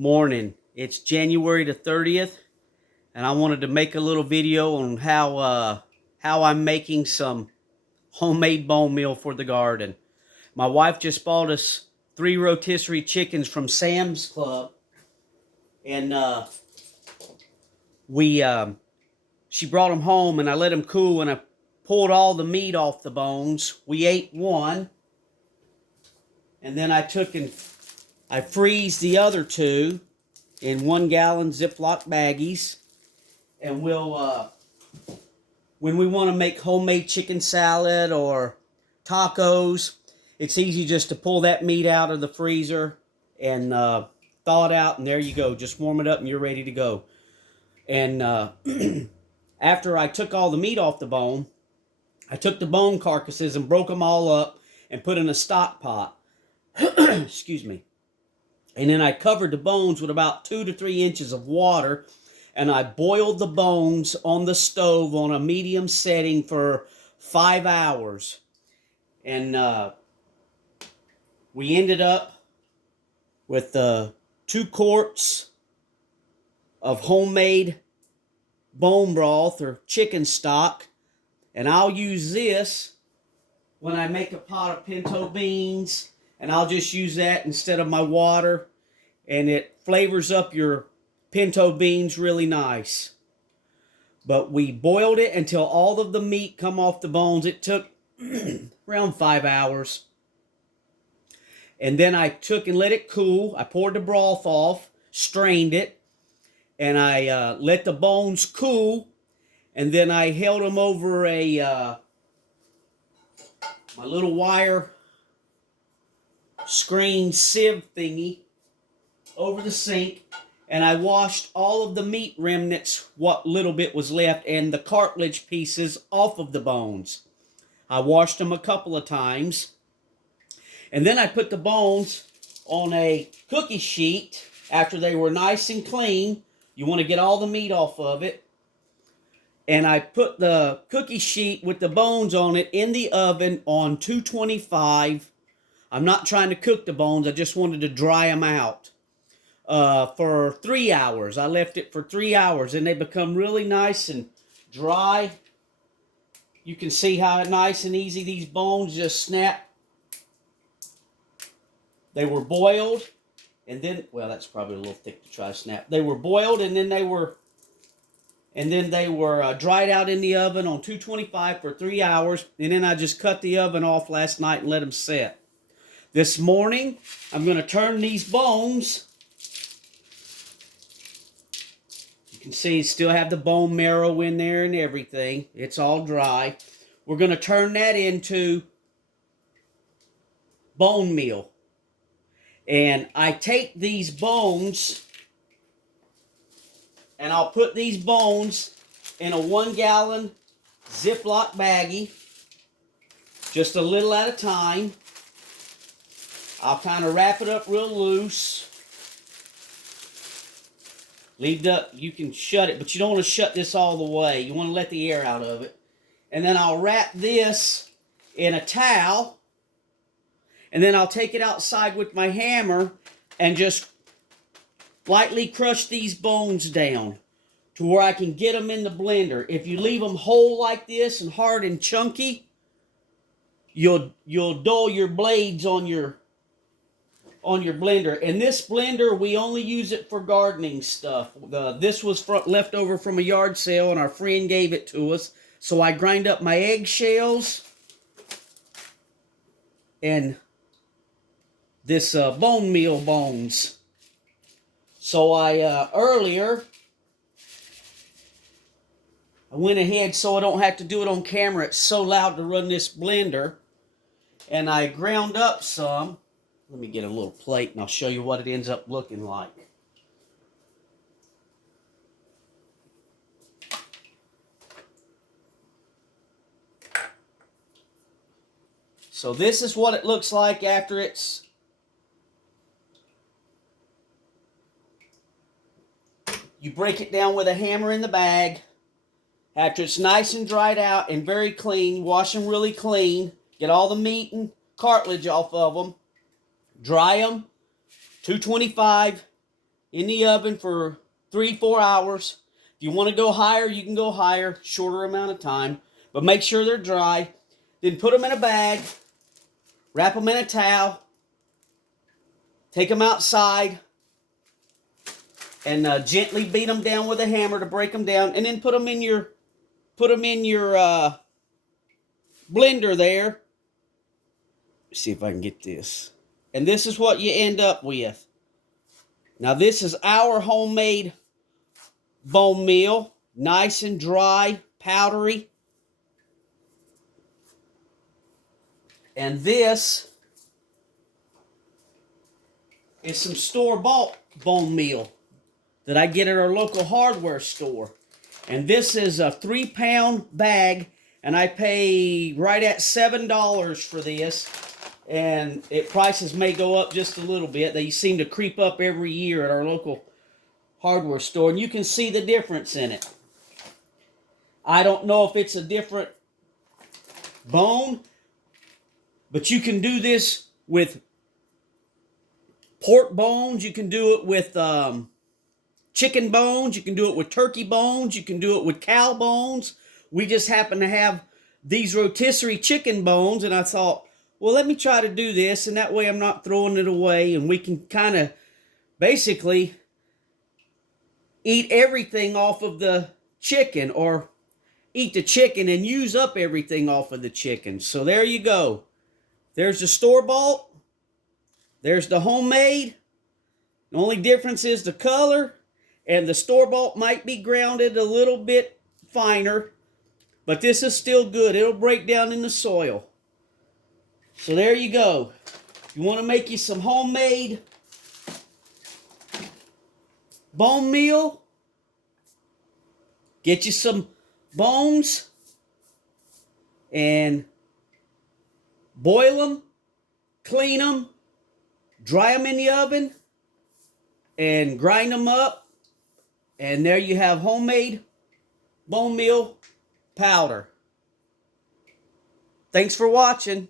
morning. It's January the 30th, and I wanted to make a little video on how I'm making some homemade bone meal for the garden. My wife just bought us 3 rotisserie chickens from Sam's Club, and she brought them home, and I let them cool, and I pulled all the meat off the bones. We ate one, and then I took and I freeze the other 2 in 1-gallon Ziploc baggies, and we'll when we want to make homemade chicken salad or tacos, it's easy just to pull that meat out of the freezer and thaw it out, and there you go. Just warm it up and you're ready to go. And after I took all the meat off the bone, I took the bone carcasses and broke them all up and put in a stock pot. Excuse me. And then I covered the bones with about 2 to 3 inches of water, and I boiled the bones on the stove on a medium setting for 5 hours. And we ended up with 2 quarts of homemade bone broth or chicken stock. And I'll use this when I make a pot of pinto beans, and I'll just use that instead of my water, and it flavors up your pinto beans really nice. But we boiled it until all of the meat come off the bones. It took around 5 hours. And then I took and let it cool. I poured the broth off, strained it, and I let the bones cool. And then I held them over my little wire screen sieve thingy over the sink, and I washed all of the meat remnants, what little bit was left, and the cartilage pieces off of the bones. I washed them a couple of times, and then I put the bones on a cookie sheet after they were nice and clean. You want to get all the meat off of it. And I put the cookie sheet with the bones on it in the oven on 225. I'm not trying to cook the bones. I just wanted to dry them out for 3 hours. I left it for 3 hours, and they become really nice and dry. You can see how nice and easy these bones just snap. They were boiled, and then, well, that's probably a little thick to try to snap. They were boiled, and then they were dried out in the oven on 225 for 3 hours, and then I just cut the oven off last night and let them set. This morning, I'm going to turn these bones. You can see still have the bone marrow in there and everything. It's all dry. We're going to turn that into bone meal. And I take these bones, and I'll put these bones in a 1-gallon Ziploc baggie, just a little at a time. I'll kind of wrap it up real loose. You can shut it, but you don't want to shut this all the way. You want to let the air out of it. And then I'll wrap this in a towel, and then I'll take it outside with my hammer and just lightly crush these bones down to where I can get them in the blender. If you leave them whole like this and hard and chunky, you'll dull your blades on your blender. And this blender, we only use it for gardening stuff. This was left over from a yard sale, and our friend gave it to us. So I grind up my eggshells and this bone meal bones. So earlier, I went ahead so I don't have to do it on camera. It's so loud to run this blender. And I ground up some. Let me get a little plate and I'll show you what it ends up looking like. So this is what it looks like after it's you break it down with a hammer in the bag. After it's nice and dried out and very clean, wash them really clean, get all the meat and cartilage off of them, dry them, 225, in the oven for 3-4 hours. If you want to go higher, you can go higher, shorter amount of time. But make sure they're dry. Then put them in a bag, wrap them in a towel, take them outside, and gently beat them down with a hammer to break them down, and then put them in your blender there. Let's see if I can get this. And this is what you end up with. Now this is our homemade bone meal, nice and dry, powdery. And this is some store-bought bone meal that I get at our local hardware store. And this is a 3-pound bag, and I pay right at $7 for this. And prices may go up just a little bit. They seem to creep up every year at our local hardware store, and you can see the difference in it. I don't know if it's a different bone, but you can do this with pork bones. You can do it with chicken bones. You can do it with turkey bones. You can do it with cow bones. We just happen to have these rotisserie chicken bones, and I thought, well, let me try to do this, and that way I'm not throwing it away, and we can kind of basically eat everything off of the chicken, or eat the chicken and use up everything off of the chicken. So there you go. There's the store-bought. There's the homemade. The only difference is the color, and the store-bought might be grounded a little bit finer, but this is still good. It'll break down in the soil. So there you go. If you want to make you some homemade bone meal, get you some bones and boil them, clean them, dry them in the oven, and grind them up. And there you have homemade bone meal powder. Thanks for watching.